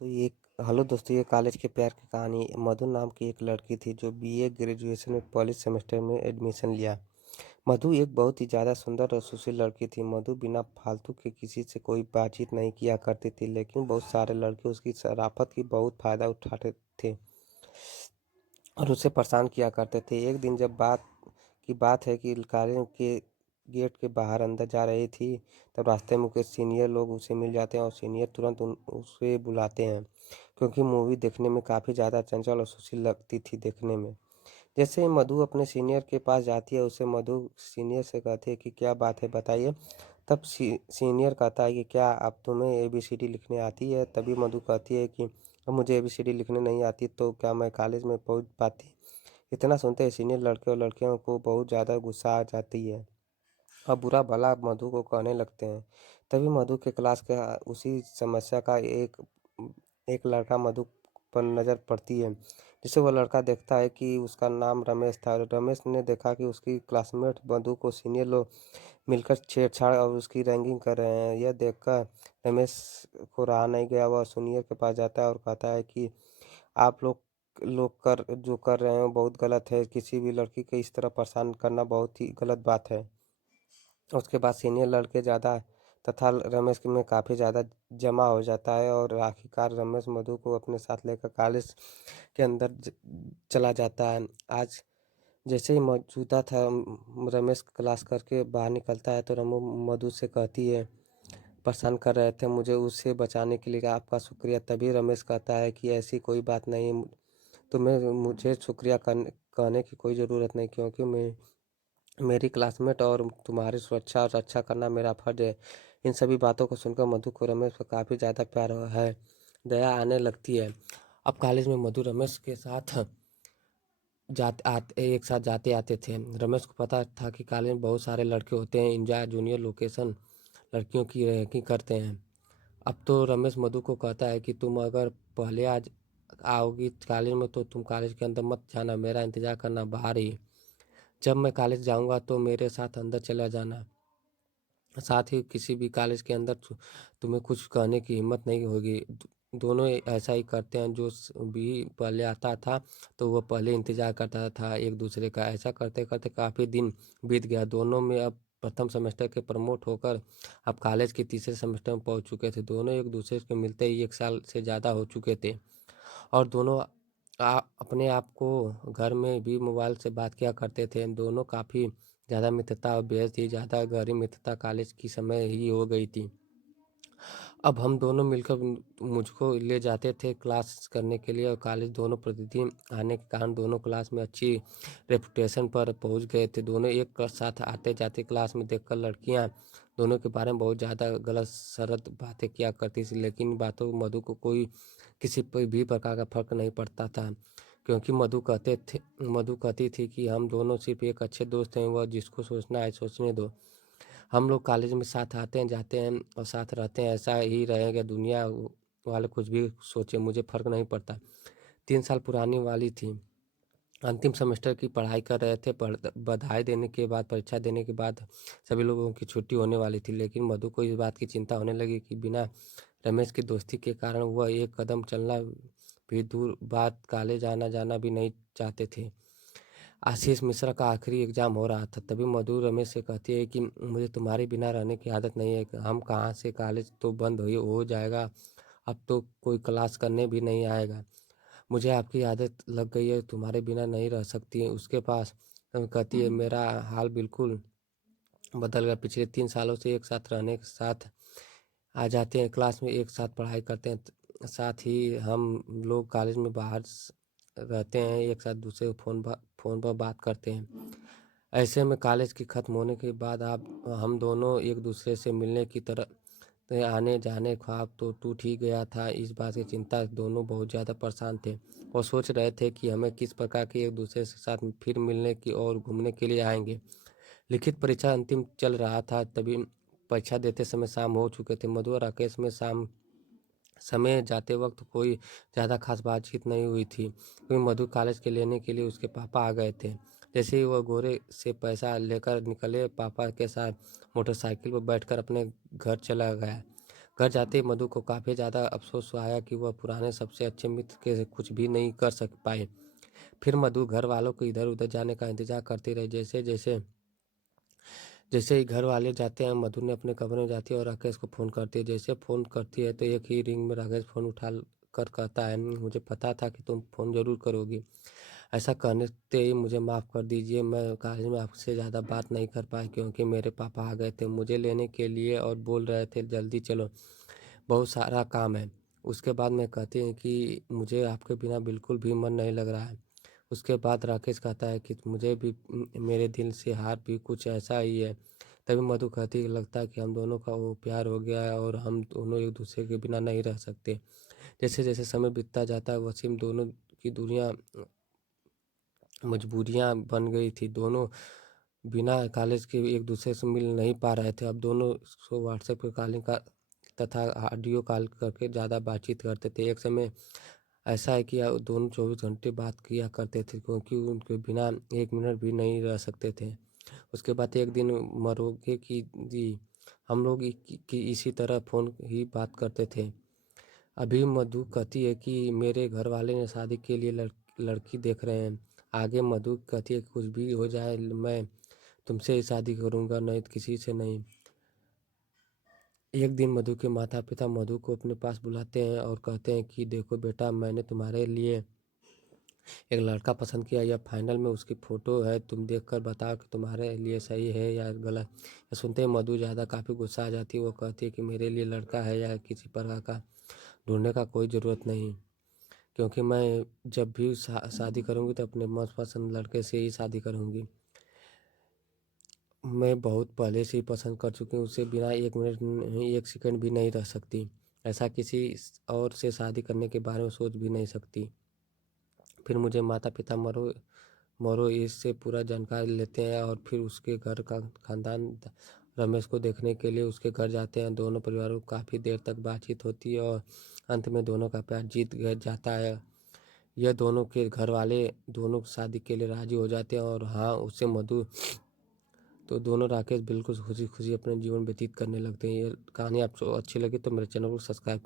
तो ये हेलो दोस्तों, ये कॉलेज के प्यार की कहानी। मधु नाम की एक लड़की थी जो बीए ग्रेजुएशन में पहले सेमेस्टर में एडमिशन लिया। मधु एक बहुत ही ज़्यादा सुंदर और सुशील लड़की थी। मधु बिना फालतू के किसी से कोई बातचीत नहीं किया करती थी, लेकिन बहुत सारे लड़के उसकी शराफत की बहुत फ़ायदा उठाते थे और उसे परेशान किया करते थे। एक दिन जब बात है कि कॉलेज के गेट के बाहर अंदर जा रही थी, तब रास्ते में कुछ सीनियर लोग उसे मिल जाते हैं और सीनियर तुरंत उसे बुलाते हैं, क्योंकि मूवी देखने में काफ़ी ज़्यादा चंचल और सुशील लगती थी देखने में। जैसे ही मधु अपने सीनियर के पास जाती है, उसे मधु सीनियर से कहती है कि क्या बात है बताइए। तब सीनियर कहता है कि क्या अब तुम्हें एबीसीडी लिखने आती है? तभी मधु कहती है कि अब मुझे एबीसीडी लिखने नहीं आती तो क्या मैं कॉलेज में पहुंच पाती? इतना सुनते ही सीनियर लड़के और लड़कियों को बहुत ज़्यादा गुस्सा आ जाती है और बुरा भला मधु को कहने लगते हैं। तभी मधु के क्लास का उसी समस्या का एक एक लड़का मधु पर नज़र पड़ती है, जिसे वह लड़का देखता है कि उसका नाम रमेश था। रमेश ने देखा कि उसकी क्लासमेट मधु को सीनियर लोग मिलकर छेड़छाड़ और उसकी रैगिंग कर रहे हैं। यह देखकर रमेश को रहा नहीं गया, वह सीनियर के पास जाता है और कहता है कि आप लोग लोग कर जो कर रहे हैं वो बहुत गलत है। किसी भी लड़की को इस तरह परेशान करना बहुत ही गलत बात है। उसके बाद सीनियर लड़के ज़्यादा तथा रमेश में काफ़ी ज़्यादा जमा हो जाता है और आखिरकार रमेश मधु को अपने साथ लेकर कॉलेज के अंदर चला जाता है। आज जैसे ही मौजूदा था, रमेश क्लास करके बाहर निकलता है तो रमू मधु से कहती है, परेशान कर रहे थे मुझे, उससे बचाने के लिए आपका शुक्रिया। तभी रमेश कहता है कि ऐसी कोई बात नहीं, तुम्हें मुझे शुक्रिया कहने की कोई ज़रूरत नहीं, क्योंकि मैं मेरी क्लासमेट और तुम्हारी सुरक्षा और रक्षा करना मेरा फर्ज है। इन सभी बातों को सुनकर मधु को रमेश पर काफ़ी ज़्यादा प्यार है, दया आने लगती है। अब कॉलेज में मधु रमेश के साथ एक साथ जाते आते थे। रमेश को पता था कि कॉलेज में बहुत सारे लड़के होते हैं, इंजॉय जूनियर लोकेशन लड़कियों की रैंकिंग करते हैं। अब तो रमेश मधु को कहता है कि तुम अगर पहले आज आओगी कॉलेज में तो तुम कॉलेज के अंदर मत जाना, मेरा इंतज़ार करना बाहर ही। जब मैं कॉलेज जाऊंगा तो मेरे साथ अंदर चला जाना। साथ ही किसी भी कॉलेज के अंदर तुम्हें कुछ कहने की हिम्मत नहीं होगी। दोनों ऐसा ही करते हैं। जो भी पहले आता था तो वह पहले इंतज़ार करता था एक दूसरे का। ऐसा करते करते काफ़ी दिन बीत गया। दोनों में अब प्रथम सेमेस्टर के प्रमोट होकर अब कॉलेज के तीसरे सेमेस्टर में पहुंच चुके थे। दोनों एक दूसरे के मिलते ही 1 साल से ज़्यादा हो चुके थे और दोनों अपने आप को घर में भी मोबाइल से बात किया करते थे। दोनों काफ़ी ज़्यादा मित्रता और बेहद ही ज़्यादा गहरी मित्रता कॉलेज की समय ही हो गई थी। अब हम दोनों मिलकर मुझको ले जाते थे क्लास करने के लिए और कॉलेज दोनों प्रतिदिन आने के कारण दोनों क्लास में अच्छी रेपुटेशन पर पहुंच गए थे। दोनों एक साथ आते जाते क्लास में देखकर लड़कियां दोनों के बारे में बहुत ज़्यादा गलत सलत बातें किया करती थी, लेकिन बातों मधु को कोई किसी पर भी प्रकार का फर्क नहीं पड़ता था, क्योंकि मधु कहती थी कि हम दोनों सिर्फ एक अच्छे दोस्त हैं, वह जिसको सोचना है सोचने दो। हम लोग कॉलेज में साथ आते हैं जाते हैं और साथ रहते हैं, ऐसा ही रहेगा। दुनिया वाले कुछ भी सोचे मुझे फर्क नहीं पड़ता। 3 साल पुरानी वाली थी, अंतिम सेमेस्टर की पढ़ाई कर रहे थे। बधाई देने के बाद, परीक्षा देने के बाद सभी लोगों की छुट्टी होने वाली थी, लेकिन मधु को इस बात की चिंता होने लगी कि बिना रमेश की दोस्ती के कारण वह एक कदम चलना भी दूर बात कॉलेज आना जाना भी नहीं चाहते थे। आशीष मिश्रा का आखिरी एग्जाम हो रहा था। तभी मधु रमेश से कहती है कि मुझे तुम्हारे बिना रहने की आदत नहीं है। हम कहाँ से, कॉलेज तो बंद हो जाएगा, अब तो कोई क्लास करने भी नहीं आएगा। मुझे आपकी आदत लग गई है, तुम्हारे बिना नहीं रह सकती। उसके पास कहती है मेरा हाल बिल्कुल बदल गया। पिछले 3 सालों से एक साथ रहने के साथ आ जाते हैं, क्लास में एक साथ पढ़ाई करते हैं, साथ ही हम लोग कॉलेज में बाहर रहते हैं, एक साथ दूसरे फ़ोन पर बात करते हैं। ऐसे में कॉलेज की ख़त्म होने के बाद आप हम दोनों एक दूसरे से मिलने की तरह आने जाने ख्वाब तो टूट ही गया था। इस बात की चिंता दोनों बहुत ज़्यादा परेशान थे और सोच रहे थे कि हमें किस प्रकार के एक दूसरे के साथ फिर मिलने की और घूमने के लिए आएंगे। लिखित परीक्षा अंतिम चल रहा था, तभी परीक्षा देते समय शाम हो चुके थे। मधु और राकेश में शाम समय जाते वक्त कोई ज़्यादा खास बातचीत नहीं हुई थी, क्योंकि मधु कॉलेज के लेने के लिए उसके पापा आ गए थे। जैसे ही वह गोरे से पैसा लेकर निकले, पापा के साथ मोटरसाइकिल पर बैठकर अपने घर चला गया। घर जाते ही मधु को काफ़ी ज़्यादा अफ़सोस आया कि वह पुराने सबसे अच्छे मित्र के कुछ भी नहीं कर सक पाए। फिर मधु घर वालों को इधर-उधर जाने का इंतज़ार करती रही। जैसे ही घर वाले जाते हैं, मधु ने अपने कमरे में जाती है और राकेश को फ़ोन करती है। जैसे फ़ोन करती है तो एक ही रिंग में राकेश फ़ोन उठा कर कहता है, मुझे पता था कि तुम फ़ोन ज़रूर करोगी। ऐसा कहते ही मुझे माफ़ कर दीजिए, मैं कॉलेज में आपसे ज़्यादा बात नहीं कर पाई क्योंकि मेरे पापा आ गए थे मुझे लेने के लिए और बोल रहे थे जल्दी चलो, बहुत सारा काम है। उसके बाद मैं कहती हूँ कि मुझे आपके बिना बिल्कुल भी मन नहीं लग रहा है। उसके बाद राकेश कहता है कि मुझे भी मेरे दिल से हार भी कुछ ऐसा ही है। तभी मधु कहती है लगता है कि हम दोनों का वो प्यार हो गया है और हम दोनों एक दूसरे के बिना नहीं रह सकते। जैसे-जैसे समय बीतता जाता है वसीम दोनों की दूरियाँ मजबूरियाँ बन गई थी। दोनों बिना कॉलेज के एक दूसरे से मिल नहीं पा रहे थे। अब दोनों सो व्हाट्सएप पे कॉलिंग का तथा ऑडियो कॉल करके ज़्यादा बातचीत करते थे। एक समय ऐसा है कि दोनों 24 घंटे बात किया करते थे क्योंकि उनके बिना 1 मिनट भी नहीं रह सकते थे। उसके बाद एक दिन मरोगे कि जी, हम लोग इसी तरह फ़ोन ही बात करते थे। अभी मधु कहती है कि मेरे घरवाले ने शादी के लिए लड़की देख रहे हैं। आगे मधु कहती है कि कुछ भी हो जाए मैं तुमसे ही शादी करूँगा, नहीं तो किसी से नहीं। एक दिन मधु के माता-पिता मधु को अपने पास बुलाते हैं और कहते हैं कि देखो बेटा, मैंने तुम्हारे लिए एक लड़का पसंद किया, यह फाइनल में उसकी फ़ोटो है, तुम देखकर बताओ कि तुम्हारे लिए सही है या गलत। यह सुनते ही मधु ज़्यादा काफ़ी गुस्सा आ जाती है। वो कहती है कि मेरे लिए लड़का है या किसी प्रकार का ढूँढने का कोई ज़रूरत नहीं, क्योंकि मैं जब भी शादी करूँगी तो अपने मनपसंद लड़के से ही शादी करूँगी। मैं बहुत पहले से ही पसंद कर चुकी हूँ, उससे बिना 1 मिनट नहीं, 1 सेकंड भी नहीं रह सकती। ऐसा किसी और से शादी करने के बारे में सोच भी नहीं सकती। फिर मुझे माता-पिता मरो इससे पूरा जानकारी लेते हैं और फिर उसके घर का खानदान रमेश को देखने के लिए उसके घर जाते हैं। दोनों परिवारों को काफ़ी देर तक बातचीत होती है और अंत में दोनों का प्यार जीत गया जाता है। यह दोनों के घर वाले दोनों शादी के लिए राज़ी हो जाते हैं और हाँ, उससे मधु तो दोनों राकेश बिल्कुल खुशी-खुशी अपना जीवन व्यतीत करने लगते हैं। ये कहानी आपको अच्छी लगी तो मेरे चैनल को सब्सक्राइब